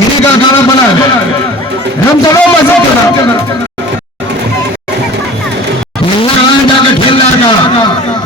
गिरी का गाना बना हम चलो मजा करना जाकर खेलना का